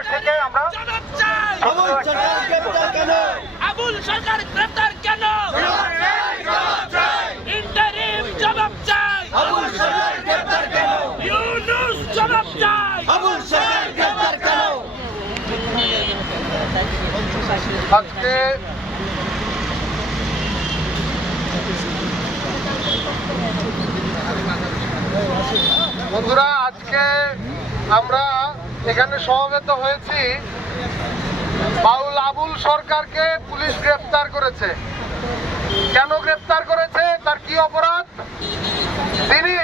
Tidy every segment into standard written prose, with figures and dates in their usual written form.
বাংলাদেশ থেকে আমরা আবুল সরকার গ্রেফতার কেন? ইন্টারিম জবাব চাই। আবুল সরকার গ্রেফতার কেন? ইউনূস জবাব চাই। আবুল সরকার গ্রেফতার কেন? আজকে বন্ধুরা, আজকে আমরা এখানে সমবেত হয়েছি। বাউল আবুল সরকারকে পুলিশ গ্রেফতার করেছে। কেন গ্রেফতার করেছে? তার কি অপরাধ? তিনি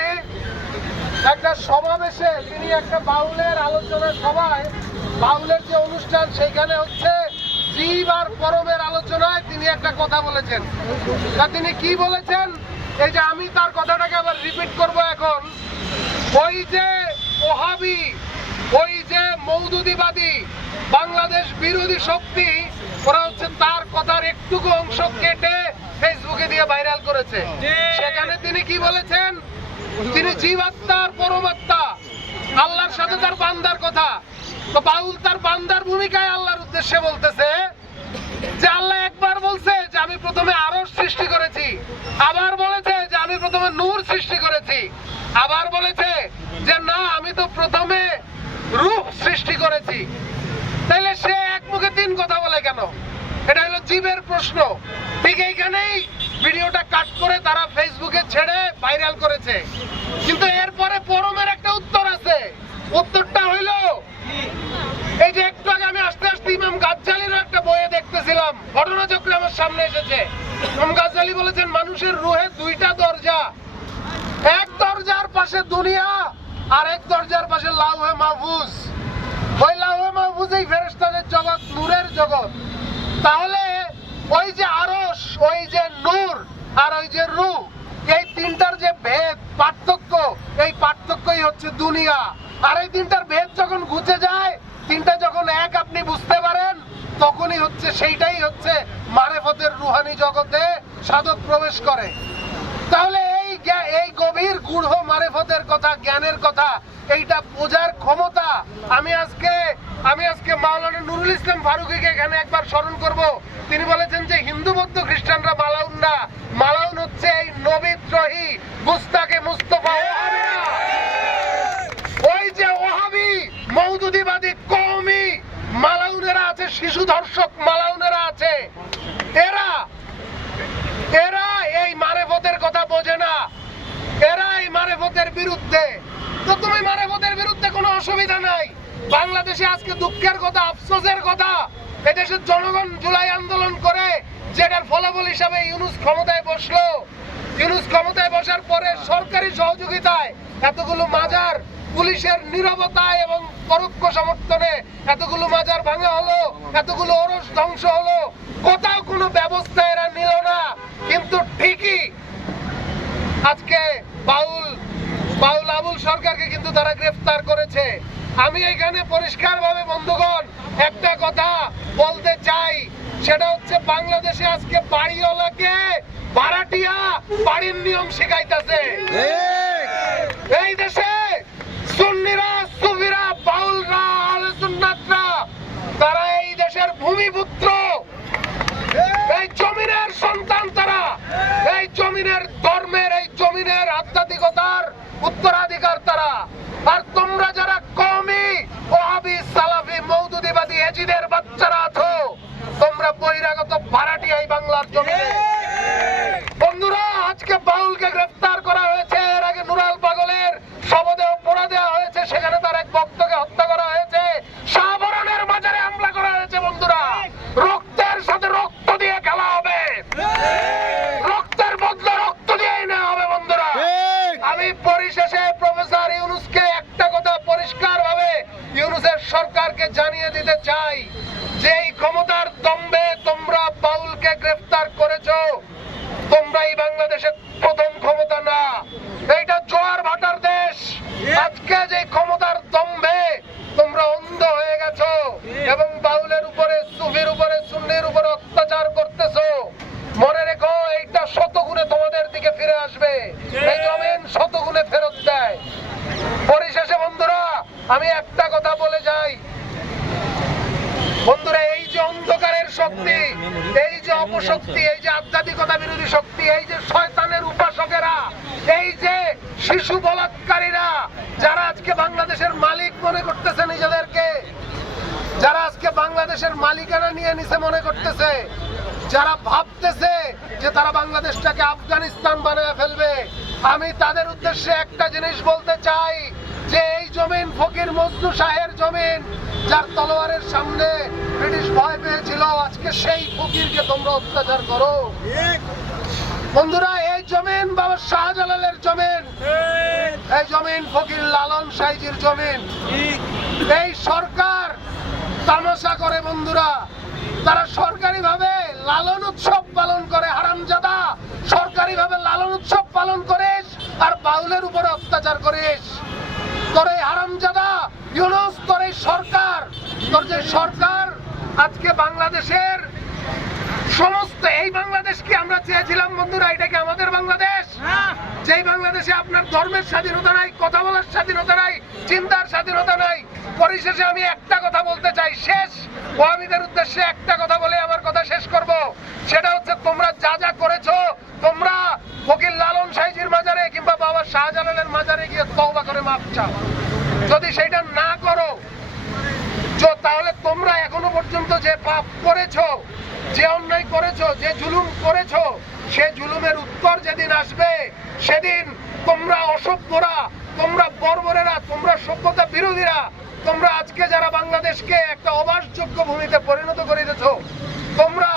একটা সমাবেশে, তিনি একটা বাউলের আলোচনা সভায়, বাউলের যে অনুষ্ঠান সেইখানে হচ্ছে জীব আর পরমের আলোচনায় তিনি একটা কথা বলেছেন। তা তিনি কি বলেছেন? এই যে আমি তার কথাটাকে আবার রিপিট করব এখন। ওই যে ওহাবি, ওই যে মওদুদিবাদী, বাংলাদেশ বিরোধী শক্তি, ওরা হচ্ছে তার কথার একটুকু অংশ কেটে ফেসবুকে দিয়ে ভাইরাল করেছে। সেখানে তিনি কি বলেছেন? তিনি জীবাত্মার পরমাত্মা, আল্লাহর সাথে তার বান্দার কথা। তো বাউল তার বান্দার ভূমিকায় আল্লাহর উদ্দেশ্যে বলতেছে যে আল্লাহ একবার বলছে যে আমি প্রথমে আরশ সৃষ্টি করেছি, আবার বলেছে যে আমি প্রথমে নূর সৃষ্টি করেছি, আবার বলেছে যে না আমি তো প্রথমে রূহ সৃষ্টি করেছি। তাইলে সে এক মুখে তিন কথা বলে কেন? এটা হলো জীবের প্রশ্ন। ঠিক এইখানেই ভিডিওটা কাট করে তারা ফেসবুকে ছেড়ে ভাইরাল করেছে। কিন্তু এরপরে পরমের একটা উত্তর আছে। উত্তরটা হইলো এই যে একটু আগে আমি আস্তে আস্তে ইমাম গাজ্জালির একটা বইয়ে দেখতেছিলাম, ঘটনাচক্রে আমার সামনে এসেছে। ইমাম গাজ্জালি বলেছেন মানুষের রুহে দুইটা দরজা, এক দরজার পাশে দুনিয়া আর এক দরজার পাশে লাউহে মাহফুজ। ওই লাউহে মাহফুজ এই ফেরেশতাদের জগৎ, নূরের জগৎ। তাহলে ওই যে আরশ, ওই যে নূর আর ওই যে রূহ, এই তিনটার যে ভেদ, পার্থক্য, এই পার্থক্যই হচ্ছে দুনিয়া। আর এই তিনটার ভেদ যখন ঘুচে যায়, তিনটা যখন এক আপনি বুঝতে পারেন, তখনই হচ্ছে সেইটাই হচ্ছে মারেফতের রুহানি জগতে সাধক প্রবেশ করে। তাহলে এই গভীর গূঢ় মারেফতের কথা, জ্ঞানের কথা, এইটা বোঝার ক্ষমতা আমি আজকে মাওলানা নুরুল ইসলাম ফারুকীকে এখানে একবার স্মরণ করব। তিনি বলেছেন যে হিন্দু বৌদ্ধ খ্রিস্টানরা মালাউন না, মালাউন হচ্ছে এই নবীদ্রোহী গুস্তাকে মুস্তফা ওহাবিরা। ওই যে ওহাবি মওদুদিবাদী কওমি মালাউনেরা আছে, শিশু ধর্ষক মালাউনেরা আছে, এরা এই মারেফতের কথা বোঝে না, এরা এই মারেফতের বিরুদ্ধে। তো তুমি মারেফতের বিরুদ্ধে কোনো অসুবিধা নাই। বাংলাদেশে আজকে দুঃখের কথা, আফসোসের কথা, এদেশের জনগণ জুলাই আন্দোলন করে যেটার ফলাফল হিসাবে ইউনূস ক্ষমতায় বসলো। ইউনূস ক্ষমতায় বসার পরে সরকারি সহযোগিতায় এতগুলো মাজার, পুলিশের নীরবতায় এবং পরোক্ষ সমর্থনে এতগুলো মাজার ভাঙা হলো, এতগুলো ওরস ধ্বংস হলো, কোথাও কোনো ব্যবস্থা এরা নিল না। কিন্তু ঠিকই আজকে বাউল আবুল সরকারকে কিন্তু তারা গ্রেফতার করেছে। আমি এখানে পরিষ্কারভাবে বন্ধুগণ একটা কথা বলতে চাই, সেটা হচ্ছে বাংলাদেশে আজকে বাড়িওয়ালাকে ভাড়াটিয়া বাড়ির নিয়ম শিখাইতেছে। এই দেশে সুন্নিরা, সুফিরা, বাউলরা, আহলে সুন্নাতরা, তারা এই দেশের ভূমিপুত্র, এই জমিনের সন্তান, তারা এই জমিনের ধর্মের, এই জমিনের আধ্যাত্মিকতার উত্তরাধিকার তারা। আর তোমরা যারা কওমি, ওহাবি, সালাফি, মওদুদিবাদী এজিদের বাচ্চারা আছো, তোমরা বহিরাগত ভাড়াটিয়া এই বাংলার জমিনে। বন্ধুরা, আজকে বাউলকে গ্রেফতার করা হয়েছে, এর আগে নুরাল পাগলের শবদেহ পোড়া দেওয়া হয়েছে, সেখানে তার এক ভক্তকে হত্যা করা হয়েছে, শাহবরণের মাজারে হামলা করা হয়েছে। বন্ধুরা, রক্তের সাথে রক্ত দিয়ে খেলা হবে, রক্তের বদলে রক্ত দিয়েই নেওয়া হবে। বন্ধুরা, আমি পরিশেষে প্রফেসর ইউনূসকে একটা কথা পরিষ্কার ভাবে ইউনূসের সরকারকে জানিয়ে দিতে চাই যে এই ক্ষমতার দম্ভে তোমরা বাউলকে গ্রেফতার করেছো, তোমরা এই বাংলাদেশের প্রথম ক্ষমতা না, এইটা জোয়ার ভাটার দেশ। আজকে যে ক্ষমতার দম্ভে তোমরা অন্ধ হয়ে গেছো এবং বাউলের উপরে, সুফির উপরে, সুন্নির উপরে অত্যাচার করতেছো, মনে রেখো এইটা শতগুণে তোমাদের দিকে ফিরে আসবে। এই জমিন শতগুণে ফেরত দেয়। পরিশেষে বন্ধুরা, আমি একটা কথা বলে যাই, বন্ধুরা, এই যে অন্ধকারের শক্তি, এই যে অপশক্তি, এই যে আধ্যাত্মিকতা বিরোধী শক্তি, এই যে শয়তানের উপাসকেরা, এই যে শিশু বলাৎকারীরা, যারা আজকে বাংলাদেশের মালিক মনে করতেছে নিজেদেরকে, যারা আজকে বাংলাদেশের মালিকানা নিয়ে নিছে মনে করতেছে, যারা ভাবতেছে যে তারা বাংলাদেশটাকে আফগানিস্তান বানিয়ে ফেলবে, আমি তাদের উদ্দেশ্যে একটা জিনিস বলতে চাই যে এই জমিন ফকির মজনু শাহের জমিন, যার তলোয়ারের সামনে ব্রিটিশ ভয় পেয়েছিল, আজকে সেই ফকিরকে তোমরা অত্যাচার করো। বন্ধুরা, এই জমিন বাবা শাহজালালের জমিন, এই জমিন ফকির লালন সাইজির জমিন। এই সরকার তামাশা করে বন্ধুরা, তারা সরকারি ভাবে লালন উৎসব পালন করে। হারামজাদা, সরকারি ভাবে লালন উৎসব পালন করিস আর বাউলের উপরে অত্যাচার করিস। তোর এই হারামজাদা ইউনূস, তোর এই সরকার, তোর যে সরকার আজকে বাংলাদেশের সমস্ত, এই বাংলাদেশ কি আমরা চেয়েছিলাম বন্ধুরা? এটা কি আমাদের বাংলাদেশ? যেই বাংলাদেশে আপনার ধর্মের স্বাধীনতা নাই, কথা বলার স্বাধীনতা নাই, চিন্তার স্বাধীনতা নাই। পরিশেষে আমি একটা কথা বলতে চাই, শেষ ওয়াহাবিদের উদ্দেশ্যে একটা কথা বলে আমার কথা শেষ করব। সেটা হচ্ছে, তোমরা যা যা করেছো, তোমরা ফকির লালন সাইজির মাজারে কিংবা বাবা শাহজালালের মাজারে গিয়ে তওবা করে মাফ চাও। যদি সেটা না করো, তাহলে তোমরা এখনো পর্যন্ত যে পাপ করেছো, যে অন্যায় করেছো, যে জুলুম করেছো, সে জুলুমের উত্তর যেদিন আসবে, সেদিন তোমরা অসভ্যরা, তোমরা বর্বরেরা, তোমরা সভ্যতা বিরোধীরা, তোমরা আজকে যারা বাংলাদেশকে একটা অবাসযোগ্য ভূমিতে পরিণত করে দিয়েছো, তোমরা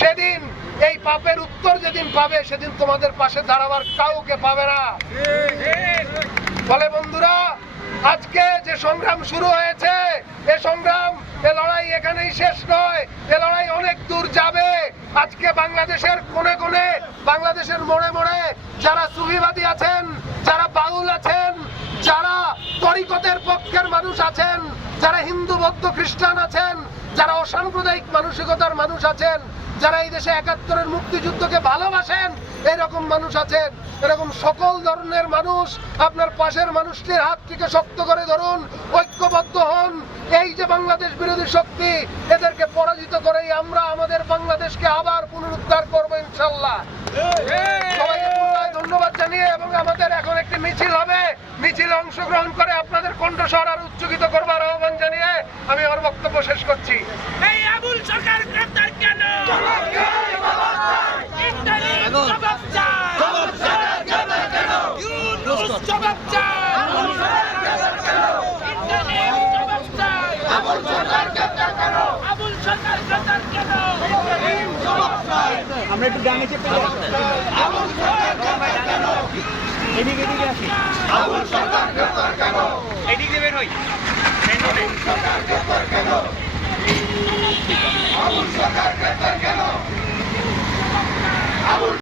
সেদিন এই পাপের উত্তর যেদিন পাবে, সেদিন তোমাদের পাশে দাঁড়াবার কাউকে পাবে না। ফলে বন্ধুরা, আজকে যে সংগ্রাম শুরু হয়েছে, এ সংগ্রাম, এ লড়াই এখানেই শেষ নয়, এ লড়াই অনেক দূর যাবে। আজকে বাংলাদেশের কোণে কোণে, বাংলাদেশের মোড়ে মোড়ে যারা সুফিবাদী আছেন, যারা বাউল আছেন, যারা তরিকতের পক্ষের মানুষ আছেন, যারা হিন্দু বৌদ্ধ খ্রিস্টান আছেন, যারা অসাম্প্রদায়িক মানসিকতার মানুষ আছেন, যারা এই দেশে ৭১-এর মুক্তিযুদ্ধকে ভালোবাসেন, এরকম মানুষ আছেন। এরকম সকল ধরনের মানুষ আপনার পাশের মানুষটির হাতটিকে শক্ত করে ধরুন, ঐক্যবদ্ধ হন। এই যে বাংলাদেশ বিরোধী শক্তি, এদেরকে পরাজিত করেই আমরা আমাদের বাংলাদেশকে আবার পুনরুদ্ধার করবো ইনশাল্লাহ। সবাইকে পুনরায় ধন্যবাদ জানিয়ে, এবং আমাদের এখন একটি মিছিল হবে, মিছিলে অংশগ্রহণ করে আপনাদের কণ্ঠস্বর আর উচ্চকিত করবার আহ্বান জানিয়ে আমি আমার বক্তব্য শেষ করছি। এই আবুল সরকার গ্রেফতার কেন? ইন্টারিম জবাব চাই। ইউনূস জবাব চাই। ইন্টারিম জবাব চাই। আবুল সরকার গ্রেফতার কেন? আমরা একটু ডানে চেপে যাই। আবুল সরকার গ্রেফতার কেন? এদিকে আসি। আবুল সরকার গ্রেফতার কেন? এদিকে বের হই। আবুল সরকার গ্রেফতার কেন?